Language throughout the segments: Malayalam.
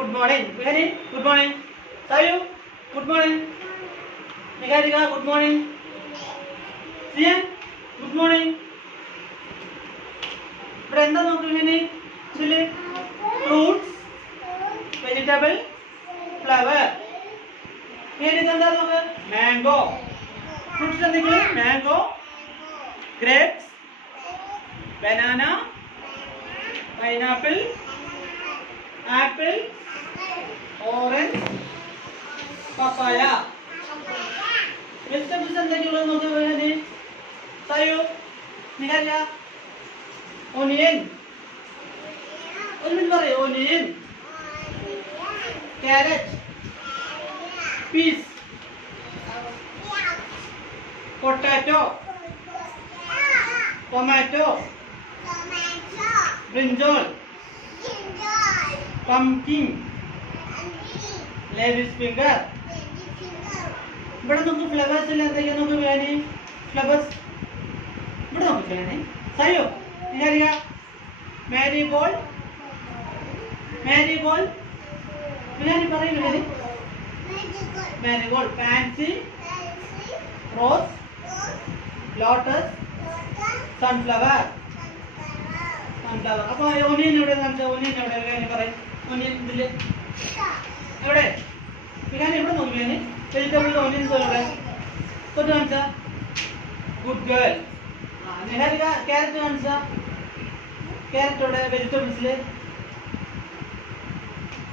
Good morning. Mehani, good morning. Sayu, good morning. Niharika, good morning. Sian, good morning. ഇവിടെ എന്താ നോക്കുന്നത് ഇതില് ഫ്രൂട്ട്സ് വെജിറ്റബിൾ ഫ്ലവർ ഇതെന്താ നോക്ക് മാംഗോ ഫ്രൂട്ട്സ് എന്തെങ്കിലും mango grapes banana pineapple apple orange papaya vegetables എന്തെങ്കിലും നോക്ക് Sayu Niharika onion onion carrot peas potato tomato brinjal pumpkin lady's finger ഇവിടെ നമുക്ക് ഫ്ലവേഴ്സ് എല്ലാം എന്തൊക്കെയാ നമുക്ക് വേണേ ഫ്ലവേഴ്സ് ഇവിടെ നമുക്ക് വേണേ സായോ നിഹാരിക marigold നിഹാരി പറയുന്നില്ലേ marigold fancy rose lotus sunflower അപ്പോൾ ഓനിയൻ എവിടെ കാണിച്ചാൽ ഓനിയൻ എവിടെ പറയും ഓനിയൻ ഇതില് എവിടെ ഞാൻ എവിടെ നോക്കിയാണ് വെജിറ്റബിൾ ഓനിയൻസ് എവിടെ തൊട്ട് കാണിച്ചാ ഗുഡ് ഗേൾ നിഹാരിക ക്യാരറ്റ് കാണിച്ചാ ക്യാരറ്റ് എവിടെ വെജിറ്റബിൾസില്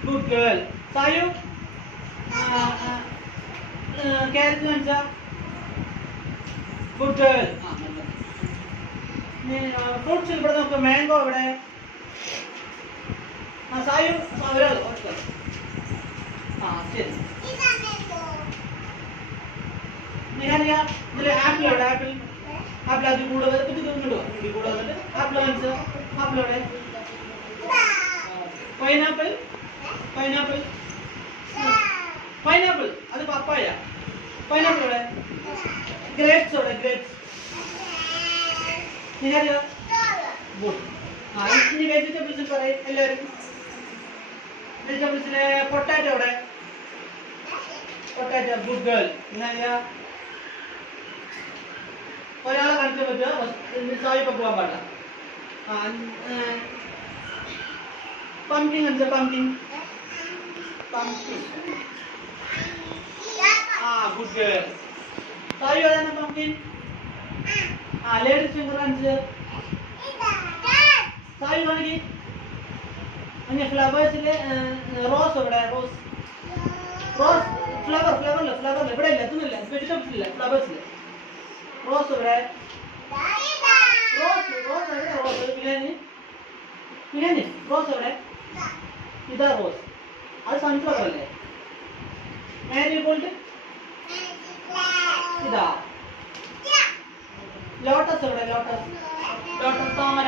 ഗുഡ് ഗേൾ സായു ക്യാരറ്റ് കാണിച്ചാ ഗുഡ് ഗേൾ ഫ്രൂട്ട്സ് ഇവിടെ നോക്ക് മാംഗോ ഇവിടെ സായു ഒരാൾ ശരി നിഹാരിക ഇതിൽ ആപ്പിൾ എവിടെ ആപ്പിൾ അത് കൂടെ കൂടെ വന്നിട്ട് ആപ്പിൾ കാണിച്ച ആപ്പിൾ എവിടെ പൈനാപ്പിൾ അത് പപ്പായ പൈനാപ്പിൾ എവിടെ ഗ്രേപ്സ് എവിടെ ഗ്രേപ്സ് നിഹാരിക ഗുഡ് ഇനി വെജിറ്റബിൾസ് പറയും എല്ലാവരും വെജിറ്റബിൾസിലെ പൊട്ടാറ്റോ എവിടെ പൊട്ടാറ്റോ ഗുഡ് ഗേൾ നിഹാരിക ഒരാളെ കാണിക്കാൻ പറ്റുമോ സായിപ്പ് പോകാൻ പാടില്ല പംകിൻ കാണിച്ച പംകിൻ ഗുഡ് ഗേൾ സായി ഏതാണ് പംകിൻ ലേഡീസ് ഫിംഗർ കാണിച്ച് സായി കാണിക്ക് അങ്ങനെ ഫ്ലവേഴ്സിലെ റോസ് എവിടെ റോസ് ഫ്ലവറില്ല ഇവിടെ ഇല്ല എത്തുന്നില്ല വെജിറ്റബിൾസ് ഇല്ല ഫ്ലവേഴ്സില്ല റോസ് എവിടെ റോസ് എവിടെ റോസ് ബിരിയാണി റോസ് എവിടെ ഇതാ റോസ് അത് സൺഫ്ലവർ അല്ലേ മാരിഗോൾഡ് ഇതാ ലോട്ടസ് എവിടെ ലോട്ടസ് താമര